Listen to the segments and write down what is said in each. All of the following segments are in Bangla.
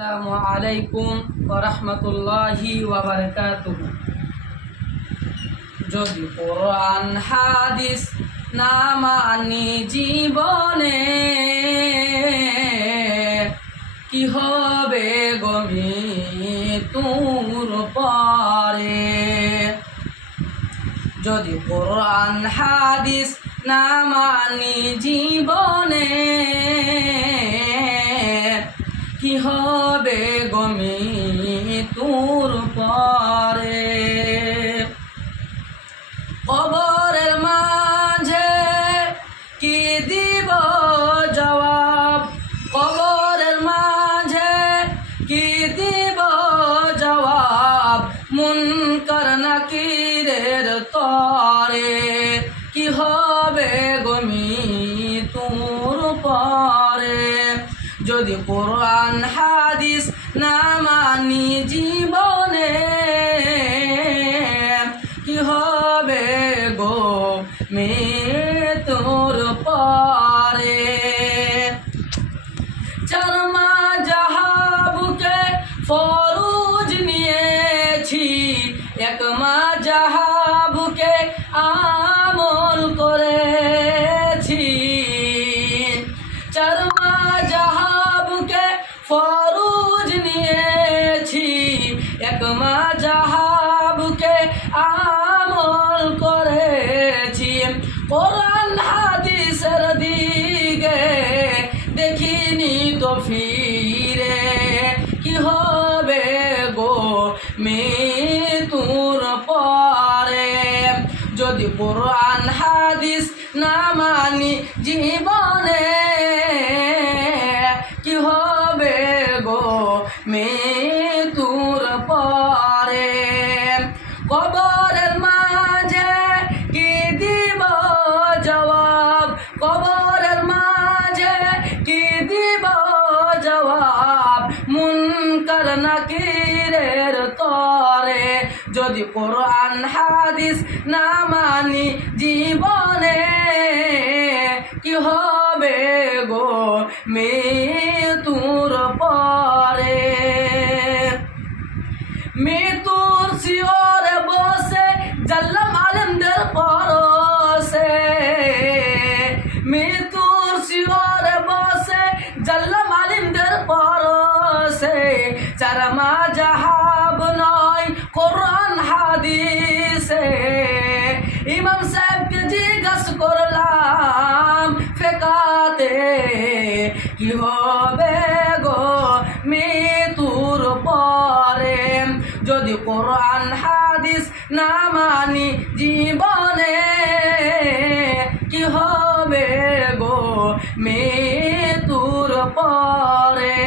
আসসালামু আলাইকুম ওয়া রাহমাতুল্লাহি ওয়া বারাকাতুহু। যদি কোরআন হাদিস না মানি জীবনে, কি হবে গমি তোর পরে। যদি কোরআন হাদিস না মানি জীবনে, কি হবে গমি তোর পরে। কবরের মাঝে কি দিব জবাব, কবরের মাঝে কি দিব জবাব, মুনকার নাকিরের তরে, কি হবে গমি তোর পরে। যদি কোরআন হাদিস না মানি জীবনে, কি হবে গো মে তোর পরে। চারমা জাহাবুকে ফরুজ নিয়েছি, একমা জাহাবুকে আমল করেছি। চারমা জাহাবুকে ফরুজ নিয়েছি, একমা জাহাবুকে আমল করেছি। কোরআন হাদিসের দিকে দেখিনি তো ফিরে, কি হবে গো মে তোর পরে। যদি কোরআন হাদিস না মানি জীবনে, কি হবে গো মে তোর পরে। কবরের মাঝে কি দিব জবাব, কবরের মাঝে কি দিব জবাব, মুনকার নাকিরের তরে। যদি কোরআন হাদিস না মানি জীবনে, কি হবে গো মে তোর পরে। মৃত্যুর শিওরে বসে জানলাম আলেমদের পরশে, মৃত্যুর শিওরে বসে জানলাম আলেমদের পরশে। চারমা জাহাব নয় কোরআন হাদিসে, ইমাম সাহেবকে জিজ্ঞাস করলাম ফেকাতে, কি হবে গো মৃত্যুর পরে। যদি কোরআন হাদিস না মানি জীবনে, কি হবে গো মৃত্যুর পরে।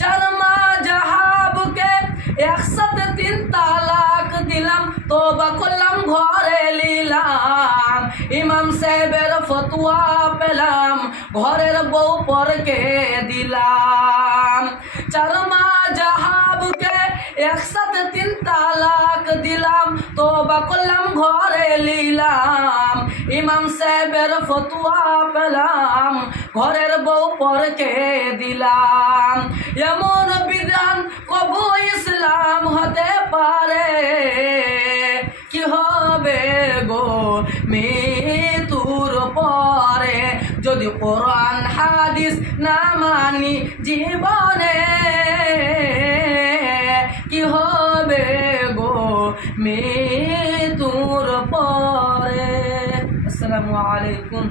চারমা জাহাবকে একসাথে 3 তালাক দিলাম, তওবা করলাম ঘরে নিলাম। ইমাম সাহেবের ফতোয়া পেলাম, ঘরের বউ পরকে দিলাম। চারমা জাহাবকে একসাথে 3 তালাক দিলাম, তওবা করলাম ঘরে নিলাম। ইমাম সাহেবের ফতোয়া পেলাম, ঘরের বউ পরকে দিলাম। এমন বিধান কবু ইসলাম হতে পারে, কি হবে গো মে তোর পরে। যদি কোরআন হাদিস না মানি জীবনে, কি হবে গো মে তোর পরে। আসসালামু আলাইকুম।